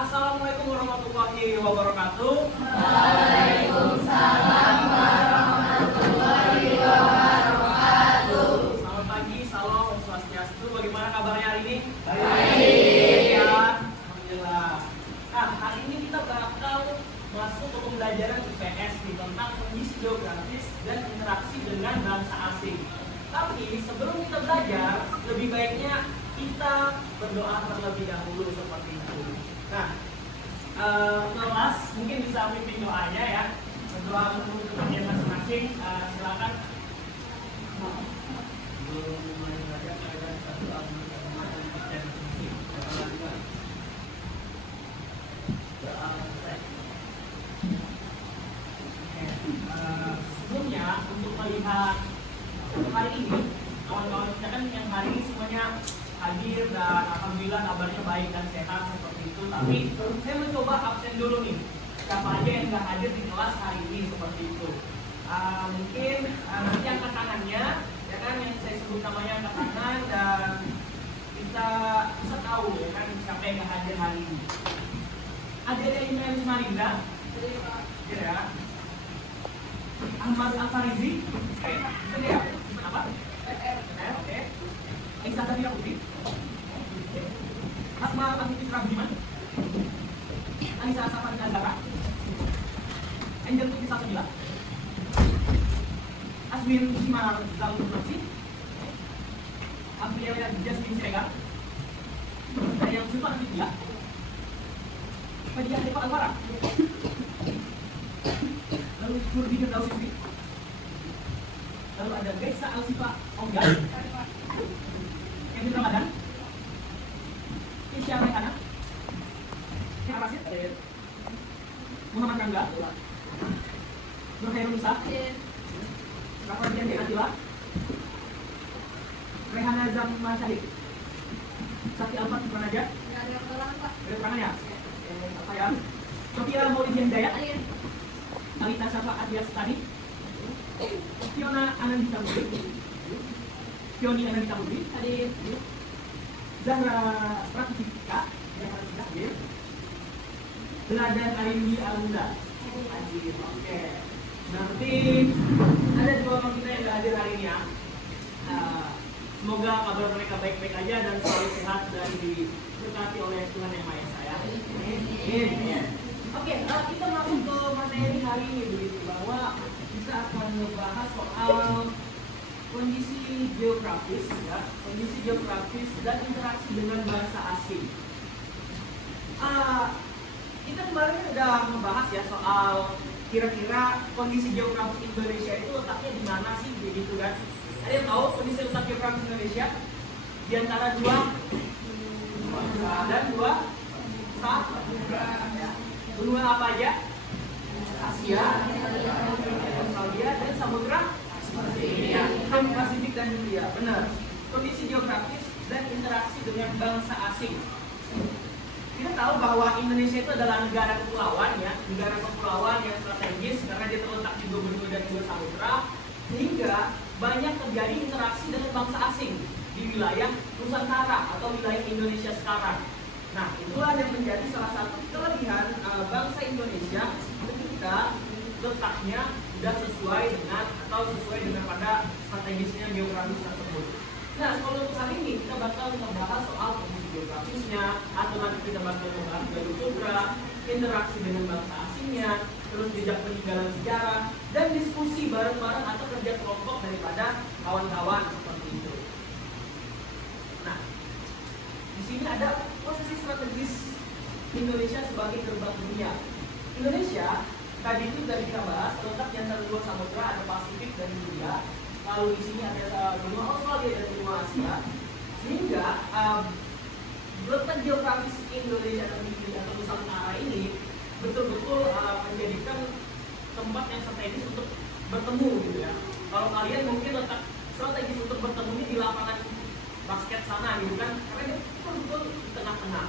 Assalamualaikum warahmatullahi wabarakatuh. Waalaikumsalam warahmatullahi wabarakatuh. Selamat pagi, salam, om swastiastu. Bagaimana kabarnya hari ini? Baik. Ya, alhamdulillah. Nah, hari ini kita bakal masuk ke pembelajaran IPS nih, tentang kondisi geografis dan interaksi dengan bangsa asing. Tapi sebelum kita belajar, lebih baiknya kita berdoa terlebih dahulu seperti itu. Nah, kelas mungkin bisa mimpin doanya ya. Berdoa untuk kepentingan masing-masing. Silakan. Sebelumnya untuk melihat hari ini, kawan-kawan kita kan yang hari ini semuanya hadir dan alhamdulillah kabarnya baik dan sehat seperti itu. Tapi saya mencoba absen dulu nih, siapa aja yang nggak hadir di kelas hari ini seperti itu. Mungkin nanti angkat tangannya, ya kan, yang saya sebut namanya angkat tangan dan kita bisa tahu ya kan siapa yang nggak hadir hari ini. Ada yang Imen Marinda, ya. Ahmad Al-Farizi, oke, ya. Apa? Oke. Aisyah Sabira Putri, Asma Al-Fitri Rahman, Anissa Safari Nazara, Angel Putri Salsabila, Asmin Shimar Zalul Nafsi, Afriya Jasmine Siregar, Dayang Sultan Fitria, Fadiah Depa Alvara, lalu Nurdi Firdaus Sifri, lalu ada Gaisa Alsifa Ongga, Kevin Ramadan, Isya Rekana, Kira Rasid, Muhammad Kangga, Nur Khairul Nisa, Rafael Dian Atila, Rehana Zamma Syahid, Sakti Alfat Pranaja, dari perangannya, apa ya? Sofia Maulidian Dayat, Alita Syafa Adias Tani, Fiona Anandita Putri, Fioni Anandita Putri, Zahra Pratika, yang harus hadir, Beladan Arimbi Alunda, hadir. Oke. Nanti ada dua orang kita yang hadir hari ini ya. Semoga kabar mereka baik-baik aja dan selalu sehat dan diberkati oleh Tuhan Yang Maha Esa ya. Amin. Oke, kita masuk ke materi hari ini begitu, bahwa kita akan membahas soal kondisi geografis ya, kondisi geografis dan interaksi dengan bahasa asing. Kita kemarin udah membahas ya soal kira-kira kondisi geografis Indonesia itu letaknya di mana sih begitu kan? Ada yang tahu kondisi letak geografis Indonesia di antara dua dan dua ya. Benua apa aja? Asia, Australia dan Samudra Pasifik dan India. Benar. Kondisi geografis dan interaksi dengan bangsa asing. Kita tahu bahwa Indonesia itu adalah negara kepulauan ya, negara kepulauan yang strategis karena dia terletak di dua benua dan dua samudra, sehingga banyak terjadi interaksi dengan bangsa asing di wilayah Nusantara atau wilayah Indonesia sekarang. Nah, itulah yang menjadi salah satu kelebihan bangsa Indonesia ketika letaknya sudah sesuai dengan atau sesuai dengan pada strategisnya geografis tersebut. Nah, kalau untuk hari ini kita bakal membahas soal kondisi geografisnya, atau nanti kita bakal membahas jalur sutra, interaksi dengan bangsa asingnya, terus jejak peninggalan sejarah, dan diskusi bareng-bareng atau kerja kelompok daripada kawan-kawan seperti itu. Nah, di sini ada posisi strategis Indonesia sebagai gerbang dunia. Indonesia tadi itu sudah kita bahas terletak di antara dua samudra, ada Pasifik dan India. Lalu di sini ada benua Australia dan benua Asia, sehingga letak geografis Indonesia atau Nusantara ini betul-betul menjadikan tempat yang strategis untuk bertemu gitu ya. Kalau kalian mungkin letak strategis untuk bertemu di lapangan basket sana gitu kan, karena dia betul-betul di tengah-tengah.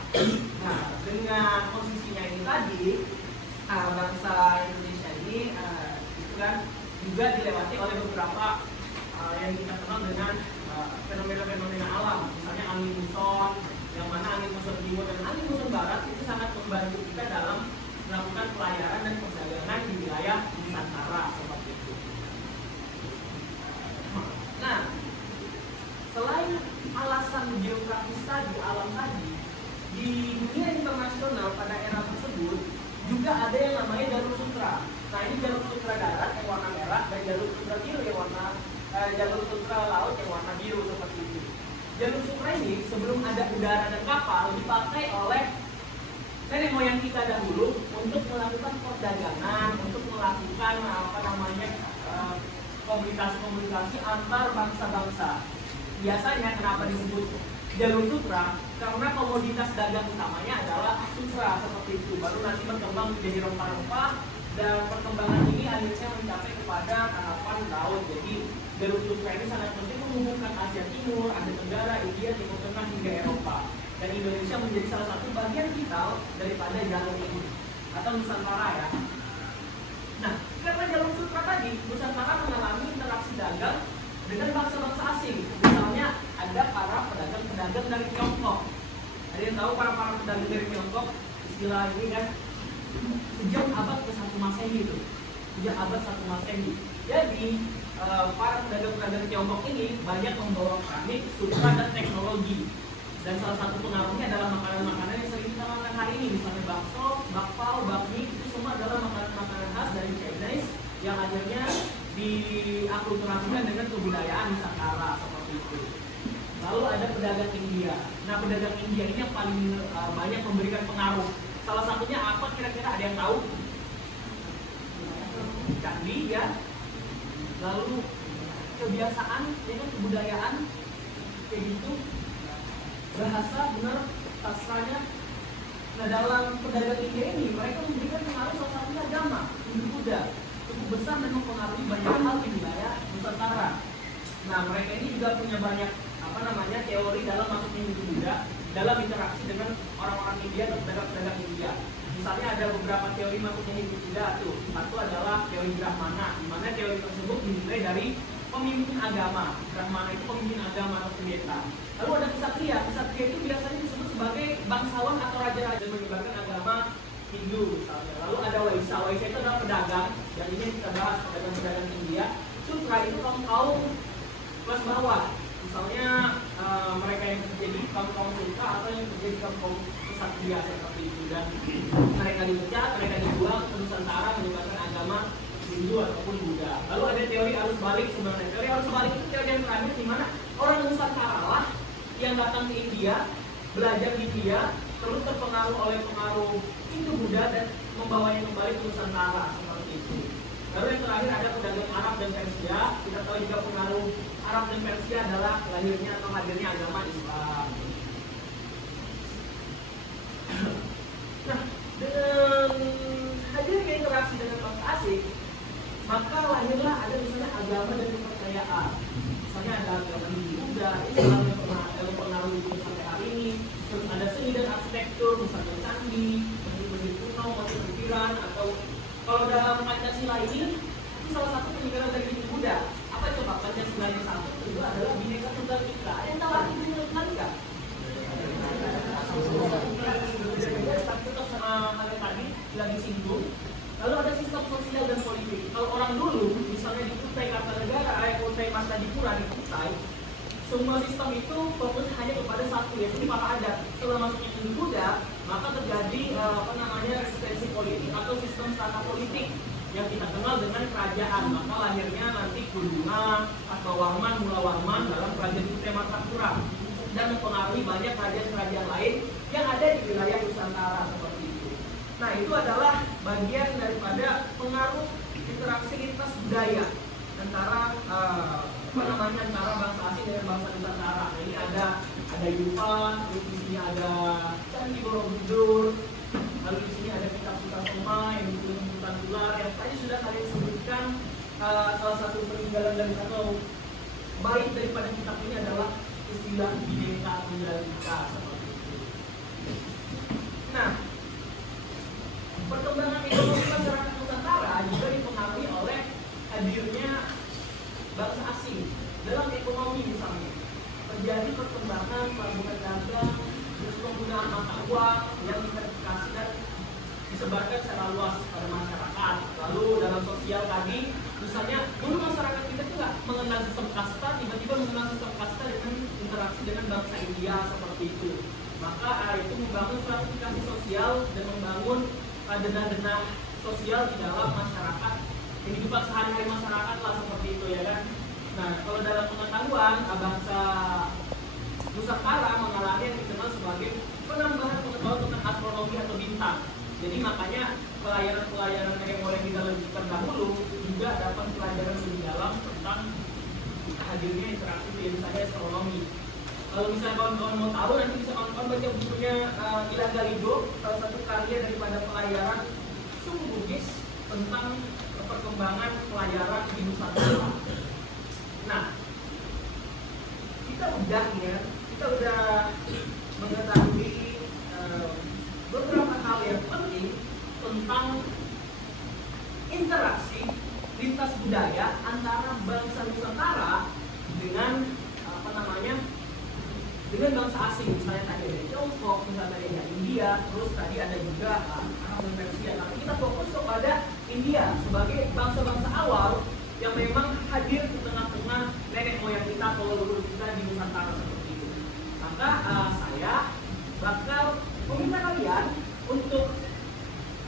Nah, dengan posisinya ini tadi, bangsa Indonesia ini itu kan juga dilewati oleh beberapa yang kita kenal dengan fenomena-fenomena alam, misalnya angin muson, yang mana angin muson timur dan angin muson barat itu sangat membantu kita dalam melakukan pelayaran dan perdagangan di wilayah Nusantara seperti itu. Nah, selain alasan geografis tadi, alam tadi, di dunia internasional pada era tersebut juga ada yang namanya jalur sutra. Nah, ini jalur sutra darat yang warna merah dan jalur sutra biru yang warna jalur sutra laut yang warna biru seperti itu. Jalur sutra ini sebelum ada udara dan kapal dipakai oleh nenek moyang kita dahulu untuk melakukan perdagangan, untuk melakukan komunikasi-komunikasi antar bangsa-bangsa. Biasanya kenapa disebut jalur sutra? Karena komoditas dagang utamanya adalah sutra seperti itu. Baru nanti berkembang menjadi rempah-rempah dan perkembangan ini akhirnya mencapai kepada tahapan laut. Jadi jalur sutra ini sangat penting menghubungkan Asia Timur, Asia Tenggara, India, Timur Tengah hingga Eropa. Dan Indonesia menjadi salah satu bagian vital daripada jalur ini atau Nusantara ya. Nah, karena jalur sutra tadi, Nusantara mengalami interaksi dagang dengan bangsa-bangsa asing. Misalnya ada para pedagang-pedagang dari Tiongkok. Ada yang tahu para pedagang dari Tiongkok? Istilah ini kan sejak abad ke-1 Masehi itu. Sejak abad 1 Masehi. Jadi para pedagang-pedagang Tiongkok ini banyak membawa keramik, sutra dan teknologi. Dan salah satu pengaruhnya adalah makanan-makanan yang sering kita makan hari ini, misalnya bakso, bakpao, bakmi, itu semua adalah makanan-makanan khas dari Chinese yang akhirnya diakulturasikan dengan kebudayaan Nusantara seperti itu. Lalu ada pedagang India. Nah, pedagang India ini yang paling banyak memberikan pengaruh. Salah satunya apa kira-kira, ada yang tahu? Candi ya. Lalu kebiasaan, ya kan, kebudayaan kayak gitu. Bahasa, benar, sastranya. Nah, dalam pedagang India ini mereka memberikan pengaruh salah satunya agama, Hindu-Buddha, cukup besar dan mempengaruhi banyak hal di wilayah Nusantara. Nah, mereka ini juga punya banyak teori dalam masuknya Hindu-Buddha dalam interaksi dengan orang-orang India atau pedagang-pedagang India. Misalnya ada beberapa teori masuknya Hindu-Buddha tuh. Satu adalah teori Brahmana, di mana teori tersebut dimulai dari pemimpin agama. Brahmana itu pemimpin agama atau pendeta. Lalu ada Ksatria. Ksatria itu biasanya disebut sebagai bangsawan atau raja-raja yang menyebarkan agama Hindu misalnya. Lalu ada Waisa. Waisa itu adalah pedagang. Yang ini kita bahas, pedagang-pedagang India. Sutra itu kaum kelas bawah. Misalnya mereka yang kerja di kaum sutra atau yang kerja di kaum Ksatria seperti itu. Dan mereka dipecat, mereka dibuang ke Nusantara menyebarkan agama Hindu ataupun Buddha. Lalu ada teori arus balik sebenarnya. Teori arus balik itu teori yang terakhir di mana orang Nusantara lah yang datang ke India, belajar di India, terus terpengaruh oleh pengaruh Hindu Buddha dan membawanya kembali ke Nusantara seperti itu. Lalu yang terakhir ada pedagang Arab dan Persia. Kita tahu juga pengaruh Arab dan Persia adalah lahirnya atau hadirnya agama Islam. Nah, dengan hadirnya interaksi dengan bangsa asing, maka lahirlah ada misalnya agama dan kepercayaan. Misalnya ada agama Hindu Buddha, Islam yang pernah pengaruh itu sampai hari ini. Terus ada seni dan arsitektur, misalnya candi, masjid kuno, motif ukiran, atau kalau dalam Pancasila ini salah satu peninggalan dari Hindu Buddha. Apa coba Pancasila yang satu kedua adalah Bhinneka Tunggal Ika. Yang tahu arti Bhinneka Tunggal Ika? Tetap sama hal yang tadi lagi singgung. Lalu ada sistem sosial dan politik. Kalau orang dulu, misalnya di Kutai Kartanegara, Kutai Masjidipura di Kutai, semua sistem itu fokus hanya kepada satu, yaitu di para adat. Setelah masuknya Hindu Buddha, maka terjadi resistensi politik atau sistem strata politik yang kita kenal dengan kerajaan. Maka lahirnya nanti Kudunga atau Warman, Mula Warman dalam kerajaan Kutai Martapura dan mempengaruhi banyak kerajaan-kerajaan lain yang ada di wilayah Nusantara seperti itu. Nah, itu adalah bagian daripada pengaruh interaksi lintas budaya antara antara bangsa asing dengan bangsa Nusantara. Nah, ini ada Yupan, terus di sini ada Candi Borobudur, lalu di sini ada kitab-kitab Sema yang ditulis Hutan Ular yang tadi sudah kalian sebutkan. Salah satu peninggalan dari atau baik daripada kitab ini adalah istilah Bhinneka Tunggal Ika seperti itu. Nah, perkembangan ekonomi masyarakat Nusantara juga dipengaruhi oleh hadirnya bangsa asing. Dalam ekonomi misalnya terjadi perkembangan pelabuhan dagang, terus penggunaan mata uang yang diverifikasi dan disebarkan secara luas pada masyarakat. Lalu dalam sosial tadi, misalnya dulu masyarakat kita tuh nggak mengenal sistem kasta, tiba-tiba mengenal sistem kasta dengan interaksi dengan bangsa India seperti itu. Maka itu membangun stratifikasi sosial dan membangun denah-denah sosial di dalam masyarakat, kehidupan sehari-hari masyarakat lah seperti itu ya kan. Nah kalau dalam pengetahuan bangsa Nusantara mengalami yang dikenal sebagai penambahan pengetahuan tentang astronomi atau bintang. Jadi makanya pelayaran-pelayaran nenek moyang kita lebih terdahulu juga dapat pelajaran lebih dalam tentang hadirnya interaksi misalnya astronomi. Kalau misalnya kawan-kawan mau tahu, nanti bisa kawan-kawan baca bukunya Ilan Galigo, salah satu karya daripada pelayaran suku Bugis tentang perkembangan pelayaran di Nusantara. Nah, kita udah mengetahui beberapa hal yang penting tentang interaksi lintas budaya antara bangsa Nusantara dengan dengan bangsa asing. Misalnya tadi ada Tiongkok, misalnya tadi ada India, terus tadi ada juga Persia. Tapi kita fokus kepada India sebagai bangsa-bangsa awal yang memang hadir di tengah-tengah nenek moyang kita atau leluhur kita di Nusantara seperti itu. Maka saya bakal meminta kalian untuk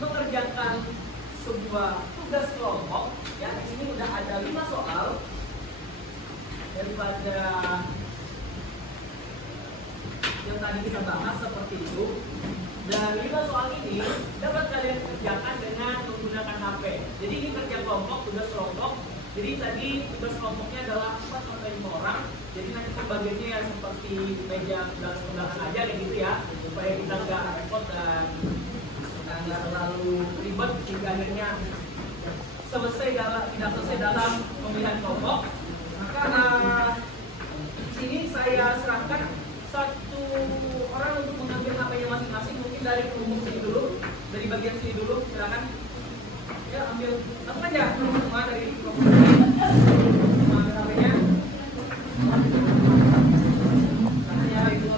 mengerjakan sebuah tugas kelompok. Ya, di sini udah ada 5 soal daripada yang tadi kita bahas seperti itu. Dan 5 soal ini dapat kalian kerjakan dengan menggunakan HP. Jadi ini kerja kelompok, tugas kelompok. Jadi tadi tugas kelompoknya adalah 4 sampai 5 orang. Jadi nanti pembagiannya ya seperti meja sebelahan aja kayak gitu ya, supaya kita nggak repot dan nggak terlalu ribet sehingga akhirnya tidak selesai dalam pemilihan kelompok. Maka di sini saya serahkan 1 orang untuk mengambil HP-nya masing-masing. Mungkin dari kelompok sini dulu, dari bagian sini dulu, silakan. Ya, ambil langsung aja semua dari kelompok sini. Ambil HP-nya. Caranya itu.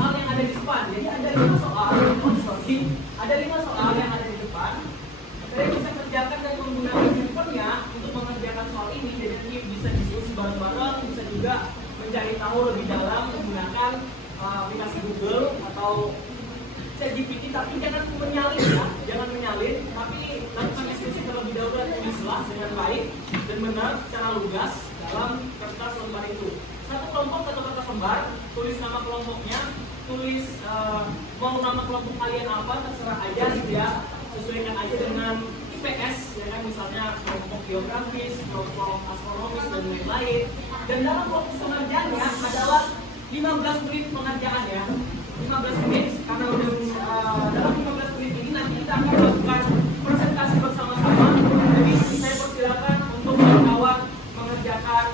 Hal yang ada di depan. Jadi ada 5 soal. Ada 5 soal yang ada di depan. Kalian bisa kerjakan dan menggunakan handphonenya untuk mengerjakan soal ini. Jadi ini bisa diskusi bareng-bareng, bisa juga mencari tahu lebih dalam menggunakan aplikasi Google atau ChatGPT. Tapi jangan menyalin ya, jangan menyalin. Tapi lakukan diskusi terlebih dahulu dan tulislah dengan baik dan benar secara lugas dalam kertas lembar itu. Satu kelompok, satu kertas lembar, tulis nama kelompoknya, tulis mau nama kelompok kalian apa, terserah aja gitu ya, sesuaikan aja dengan IPS ya kan, misalnya kelompok geografis, kelompok astronomis dan lain-lain. Dan dalam kelompok pengerjaannya adalah 15 menit pengerjaan ya, 15 menit, karena dalam 15 menit ini nanti kita akan melakukan presentasi bersama-sama. Jadi saya persilakan untuk kawan-kawan mengerjakan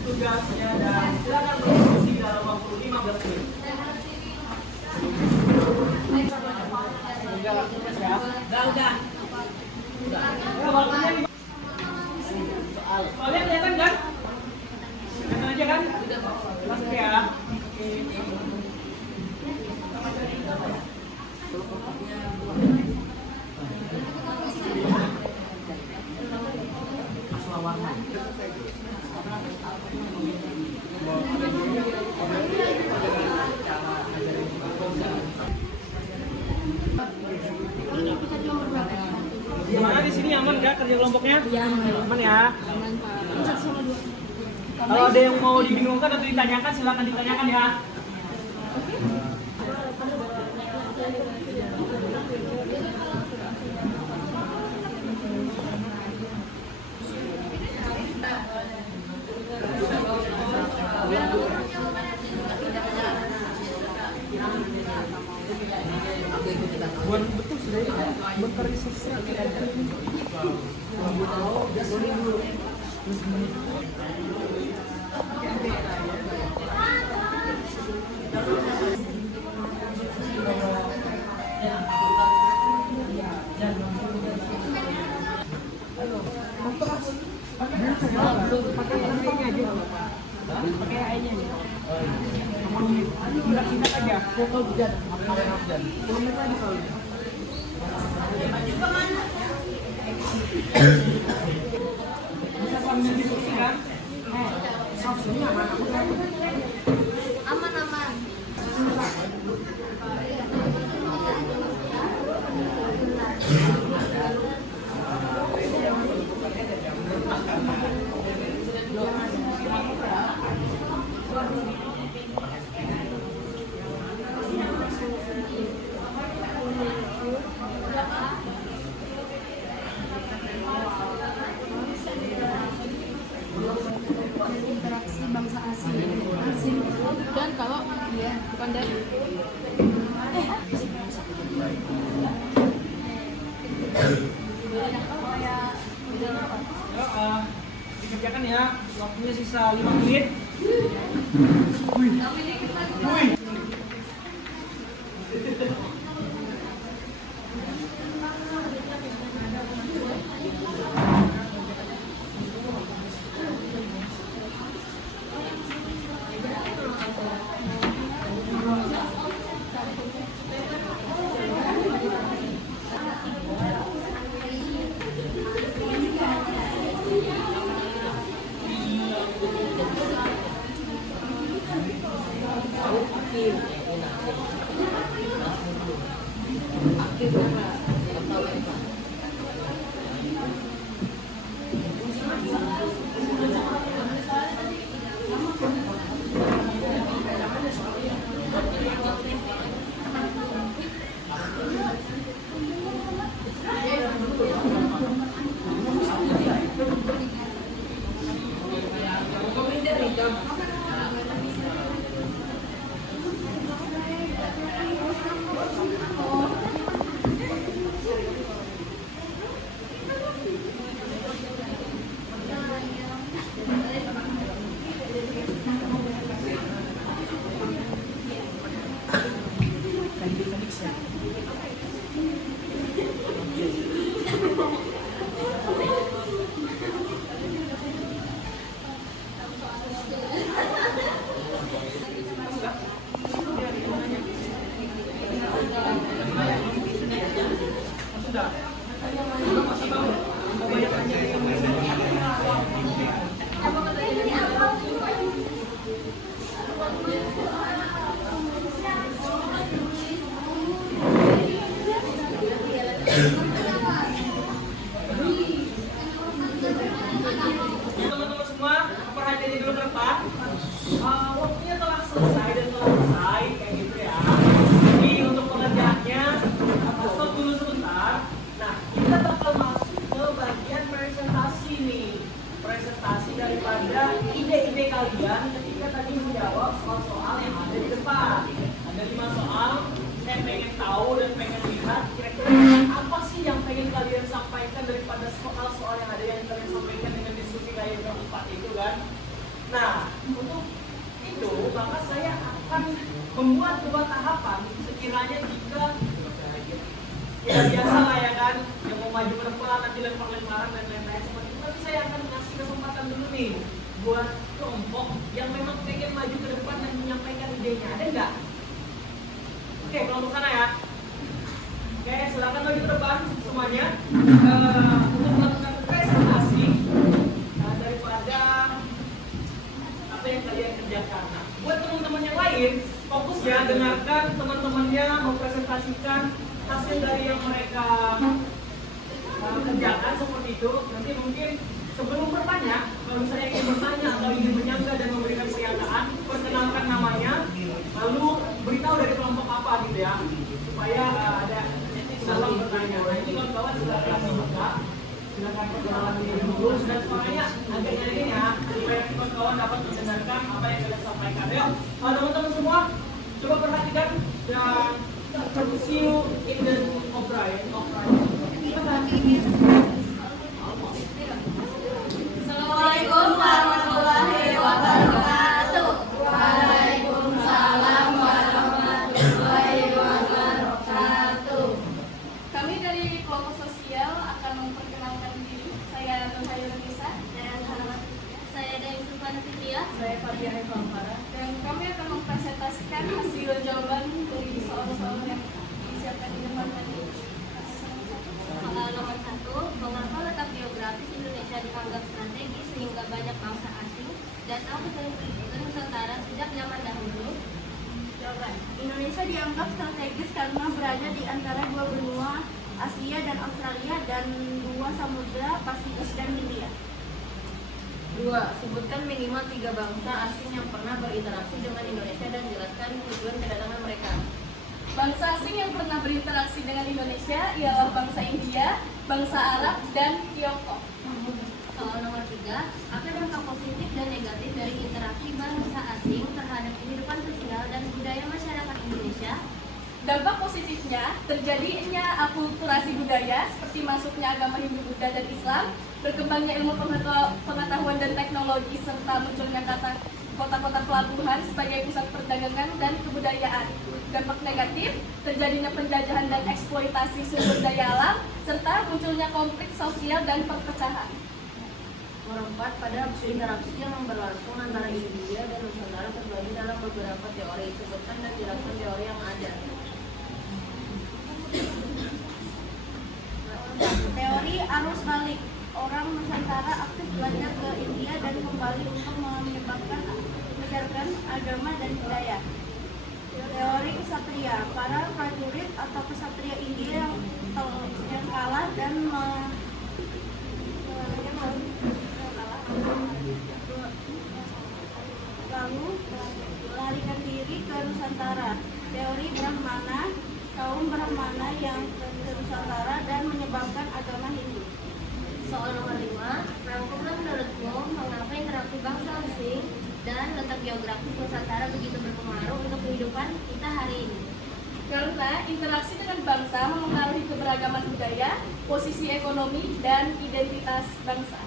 tugasnya dan silakan berdiskusi dalam waktu 15 menit. Udah. Soalnya kelihatan kan? Kelihatan aja kan? Masuk ya. Asal warna. kelompoknya? Iya, Aman ya. aman Pak. Satu sama dua. Kalau ada yang mau dibingungkan atau ditanyakan, silakan ditanyakan ya. Buat betul sudah itu buat risetnya pakai airnya ya. Singkat aja. Pokok hujan. Menit lagi soalnya. Bisa sambil diskusi kan? Sausnya mana? Aman aman. Interaksi bangsa asing. Dan kalau iya bukan dari Dikerjakan ya, waktunya sisa 5 menit. Wih. Teman-teman semua, perhatian dulu ke depan. Waktunya telah selesai dan telah selesai, kayak gitu ya. Jadi untuk pengerjaannya, stop dulu sebentar. Nah, kita bakal masuk ke bagian presentasi nih. Presentasi daripada ide-ide kalian ketika tadi menjawab soal-soal yang ada di depan. Ada 5 soal. Saya pengen tahu dan pengen lihat kira-kira apa sih yang pengen kalian sampaikan daripada soal-soal yang ada yang kalian sampaikan dengan diskusi kalian berempat itu kan. Nah, untuk itu maka saya akan membuat 2 tahapan sekiranya jika ya biasa lah ya kan, yang mau maju ke depan nanti lempar-lemparan dan lain-lain seperti itu. Tapi saya akan ngasih kesempatan dulu nih buat kelompok yang memang pengen maju ke depan dan menyampaikan idenya. Ada nggak? Oke, kelompok sana ya. Oke, silakan maju ke depan semuanya untuk melakukan presentasi daripada apa yang kalian kerjakan. Nah, buat teman-teman yang lain, fokus ya, dengarkan teman-temannya mempresentasikan hasil dari yang mereka kerjakan seperti itu. Nanti mungkin sebelum bertanya, kalau misalnya ingin bertanya atau ingin menyangga dan memberikan pernyataan, perkenalkan namanya, lalu beritahu dari kelompok apa gitu ya, supaya ada dalam bertanya. Nah ini kawan-kawan sudah kasih buka, silakan perkenalan diri dulu, dan suaranya agak nyanyi ya, supaya kawan-kawan dapat mendengarkan apa yang kalian sampaikan. Ayo, teman-teman semua, coba perhatikan dan see you in the O'Brien. Assalamualaikum warahmatullahi wabarakatuh. Waalaikumsalam warahmatullahi wabarakatuh. Kami dari kelompok sosial akan memperkenalkan diri. Saya Nurhayul Nisa. Saya Selamat. Saya Dewi Sulfana Fitria. Saya Fabiah Iqbal. Dan kami akan mempresentasikan hasil jawaban dari soal-soal yang disiapkan di depan tadi. Soal nomor 1, mengapa letak geografis Indonesia dianggap strategis sehingga banyak bangsa asing datang ke Nusantara sejak zaman dahulu? Jawaban. Indonesia dianggap strategis karena berada di antara dua benua, Asia dan Australia, dan dua samudra, Pasifik dan Hindia. 2. Sebutkan minimal 3 bangsa asing yang pernah berinteraksi dengan Indonesia dan jelaskan tujuan kedatangan mereka. Bangsa asing yang pernah berinteraksi dengan Indonesia ialah bangsa India, bangsa Arab, dan Tiongkok. Soal nomor 3, apa dampak positif dan negatif dari interaksi bangsa asing terhadap kehidupan sosial dan budaya masyarakat Indonesia? Dampak positifnya, terjadinya akulturasi budaya seperti masuknya agama Hindu, Buddha, dan Islam, berkembangnya ilmu pengetahuan dan teknologi, serta munculnya kota-kota pelabuhan sebagai pusat perdagangan dan kebudayaan. Dampak negatif, terjadinya penjajahan dan eksploitasi sumber daya alam, serta munculnya konflik sosial dan perpecahan. Nomor 4, pada interaksi yang berlangsung antara India dan Nusantara terbagi dalam beberapa teori. Sebutkan dan jelaskan teori yang ada. Teori arus balik. Orang Nusantara aktif belajar ke India dan kembali untuk menyebarkan agama dan budaya. Teori kesatria. Para prajurit atau kesatria India yang kalah dan lalu melarikan diri ke Nusantara. Teori Brahmana. Kaum Brahmana yang ke Nusantara dan menyebarkan agama Hindu. Soal nomor 5, rangkumlah menurutmu mengapa interaksi bangsa asing dan letak geografis Nusantara begitu berpengaruh untuk kehidupan kita hari ini? Karena interaksi dengan bangsa memengaruhi keberagaman budaya, posisi ekonomi, dan identitas bangsa.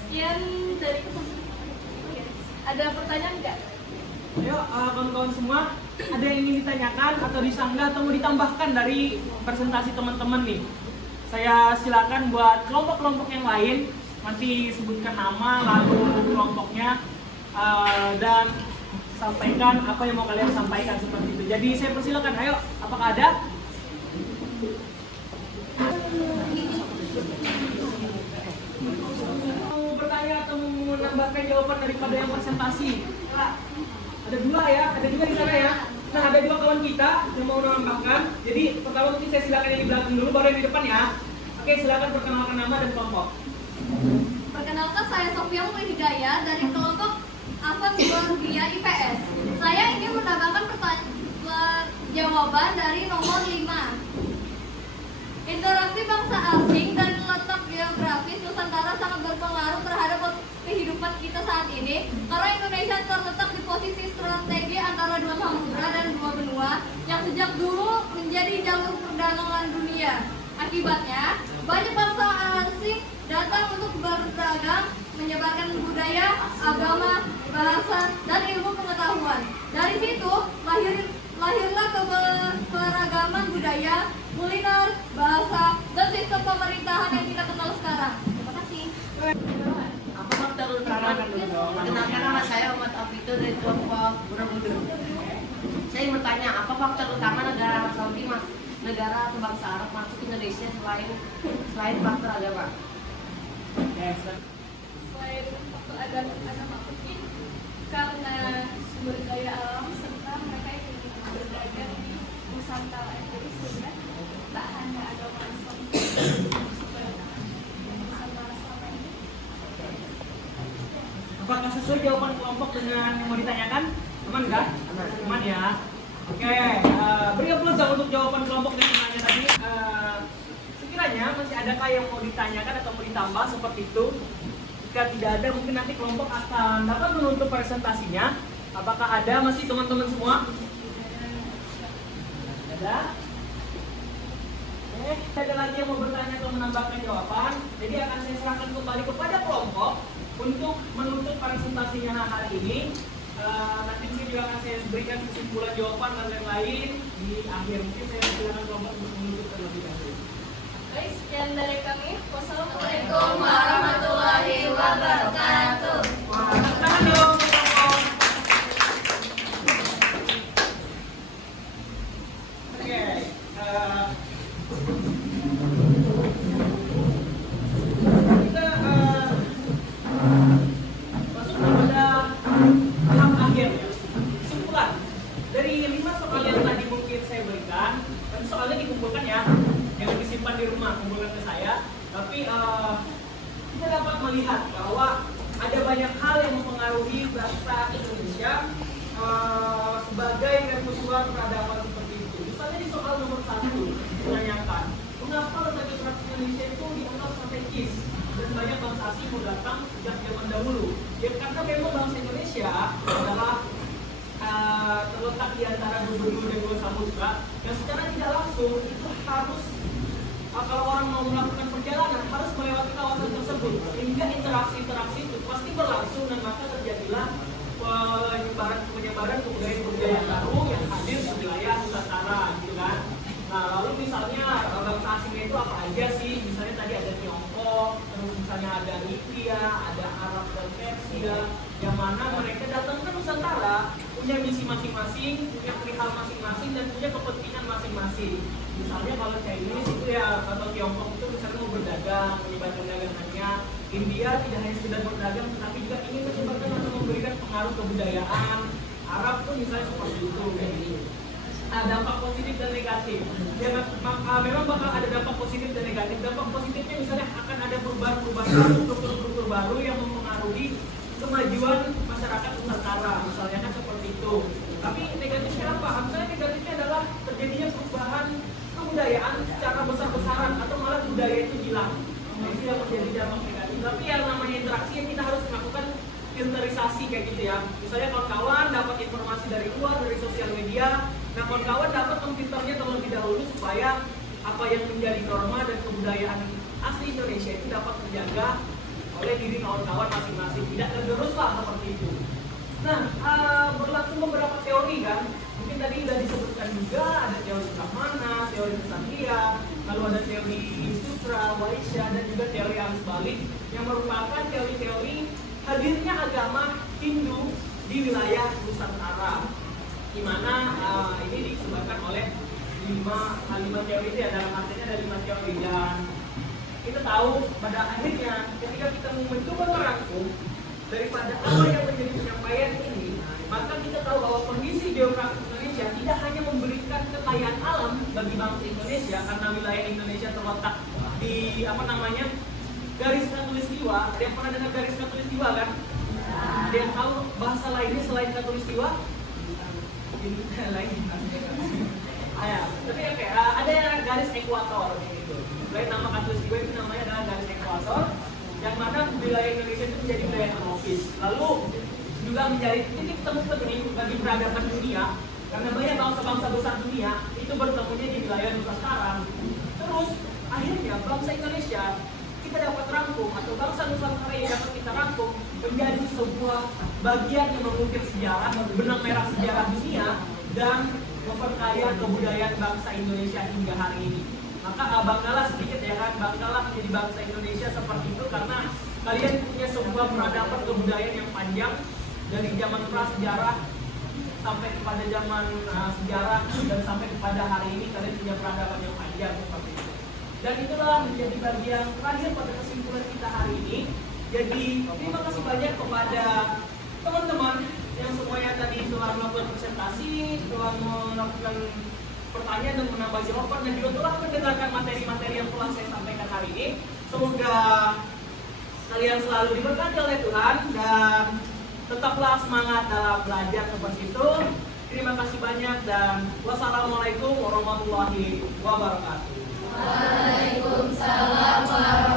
Sekian dari ada pertanyaan nggak? Ayo kawan-kawan semua, ada yang ingin ditanyakan atau disanggah atau mau ditambahkan dari presentasi teman-teman nih? Saya silakan buat kelompok-kelompok yang lain, nanti sebutkan nama, lalu kelompoknya, dan sampaikan apa yang mau kalian sampaikan seperti itu. Jadi saya persilakan, ayo, apakah ada? Mau bertanya atau mau menambahkan jawaban daripada yang presentasi? Ada dua ya, ada juga di sana ya. Nah, ada dua kawan kita yang mau menambahkan. Jadi pertama mungkin saya silakan yang di belakang dulu, baru yang di depan ya. Oke, silakan perkenalkan nama dan kelompok. Perkenalkan, saya Sofia Mulih Hidayah dari kelompok Afan Buardia IPS. Saya ingin menambahkan jawaban dari nomor 5. Interaksi bangsa asing dan letak geografis Nusantara sangat berpengaruh terhadap kehidupan kita saat ini, karena Indonesia terletak di posisi strategi antara dua samudra dan dua benua yang sejak dulu menjadi jalur perdagangan dunia. Akibatnya, banyak bangsa asing datang untuk berdagang, menyebarkan budaya, agama, bahasa, dan ilmu pengetahuan. Dari situ lahirlah keberagaman budaya, kuliner, bahasa, dan sistem pemerintahan yang kita kenal sekarang. Terima kasih. Apa faktor utama? Perkenalkan, nama saya Ahmad Afito dari kelompok Borobudur. Saya ingin bertanya, apa faktor utama negara Saudi negara atau bangsa Arab masuk Indonesia selain faktor agama? Selain faktor agama mungkin karena sumber daya alam serta mereka yang ingin berdagang di Nusantara ini, sehingga tak hanya agama Islam Apakah sesuai jawaban kelompok dengan yang mau ditanyakan? Aman kan? Aman ya. Oke, beri aplaus untuk jawaban kelompok yang nanya tadi. Sekiranya masih adakah yang mau ditanyakan atau mau ditambah seperti itu? Jika tidak ada, mungkin nanti kelompok akan dapat menutup presentasinya. Apakah ada masih teman-teman semua? Ada? Ada lagi yang mau bertanya atau menambahkan jawaban? Jadi akan saya serahkan kembali kepada kelompok untuk menutup presentasinya hari ini. Nanti mungkin juga akan saya berikan kesimpulan jawaban dan lain-lain di akhir. Mungkin saya silakan kelompok untuk menutup terlebih dahulu. Baik, sekian dari kami. Assalamualaikum warahmatullahi wabarakatuh. Tangan dong, kelompok. Oke, kita masuk kepada tahap akhir ya. Kesimpulan dari 5 soal yang tadi mungkin saya berikan, dan soalnya dikumpulkan ya, jangan disimpan di rumah, kumpulkan ke saya. Tapi kita dapat melihat bahwa ada banyak hal yang mempengaruhi bangsa Indonesia sebagai mercusuar peradaban seperti itu. Misalnya di soal nomor 1 menanyakan mengapa letak geografis Indonesia itu dianggap strategis dan banyak bangsa asing mau datang sejak zaman dahulu. Ya karena memang bangsa Indonesia adalah terletak di antara dua benua dan dua samudra, dan secara tidak langsung itu harus kalau orang mau melakukan perjalanan harus melewati kawasan tersebut, sehingga interaksi itu pasti berlangsung dan maka terjadilah penyebaran kebudayaan baru yang hadir di wilayah Nusantara, gitu kan? Nah, lalu misalnya bangsa asingnya itu apa aja sih? Misalnya tadi ada Tiongkok, terus misalnya ada India, ada Arab dan Persia, yang mana mereka datang ke Nusantara punya misi masing-masing, punya perihal masing-masing, dan punya kepentingan masing-masing. Misalnya kalau Chinese itu ya, atau Tiongkok itu misalnya mau berdagang, menyebarkan dagangannya. India tidak hanya sekedar berdagang, tetapi juga ingin menyebarkan atau memberikan pengaruh kebudayaan. Arab pun misalnya seperti itu. Nah, dampak positif dan negatif. Ya, memang bakal ada dampak positif dan negatif. Dampak positifnya misalnya akan ada perubahan-perubahan baru, struktur-struktur baru yang mempengaruhi kemajuan masyarakat Nusantara, misalnya kan seperti itu. Tapi negatifnya apa? Misalnya negatifnya adalah terjadinya perubahan kebudayaan secara besar-besaran atau malah budaya itu hilang. Nah, itu yang terjadi dampak negatif. Tapi yang namanya interaksi yang kita harus melakukan filterisasi kayak gitu ya. Misalnya kawan-kawan dapat informasi dari luar, dari sosial media. Nah, kawan-kawan dapat memfilternya terlebih dahulu supaya apa yang menjadi norma dan kebudayaan asli Indonesia itu dapat terjaga oleh diri kawan-kawan masing-masing, tidak tergerus lah seperti itu. Nah, berlangsung beberapa teori kan, mungkin tadi sudah disebutkan juga, ada teori Brahmana, teori Ksatria, lalu ada teori Sutra, Waisya, dan juga teori arus balik, yang merupakan teori-teori hadirnya agama Hindu di wilayah Nusantara, di mana ini disebabkan oleh 5 teori itu ya, dalam artinya ada 5 teori. Dan kita tahu pada akhirnya ketika kita mencoba merangkum daripada apa yang menjadi penyampaian ini, maka kita tahu bahwa kondisi geografis Indonesia tidak hanya memberikan kekayaan alam bagi bangsa Indonesia karena wilayah Indonesia terletak di garis khatulistiwa. Ada yang pernah dengar garis khatulistiwa kan? Ada yang tahu bahasa lainnya selain khatulistiwa? Lain. Tapi oke, ada garis ekuator gitu. Selain nama khatulistiwa itu namanya adalah garis ekuator, yang mana wilayah Indonesia itu menjadi wilayah tropis. Lalu juga menjadi titik temu penting bagi peradaban dunia, karena banyak bangsa-bangsa besar dunia itu bertemunya di wilayah Nusantara. Terus akhirnya bangsa Indonesia kita dapat rangkum, atau bangsa Nusantara yang dapat kita rangkum menjadi sebuah bagian yang mengukir sejarah, benang merah sejarah dunia, dan memperkaya kebudayaan bangsa Indonesia hingga hari ini. Maka banggalah sedikit ya kan, banggalah menjadi bangsa Indonesia seperti itu, karena kalian punya sebuah peradaban kebudayaan yang panjang dari zaman prasejarah sampai kepada zaman sejarah, dan sampai kepada hari ini kalian punya peradaban yang panjang seperti itu. Dan itulah menjadi bagian terakhir pada kesimpulan kita hari ini. Jadi terima kasih banyak kepada teman-teman yang semuanya tadi telah melakukan presentasi, telah melakukan pertanyaan dan menambah jawaban, dan juga telah mendengarkan materi-materi yang telah saya sampaikan hari ini. Semoga kalian selalu diberkati oleh Tuhan dan tetaplah semangat dalam belajar seperti itu. Terima kasih banyak dan wassalamualaikum warahmatullahi wabarakatuh. Waalaikumsalam warahmatullahi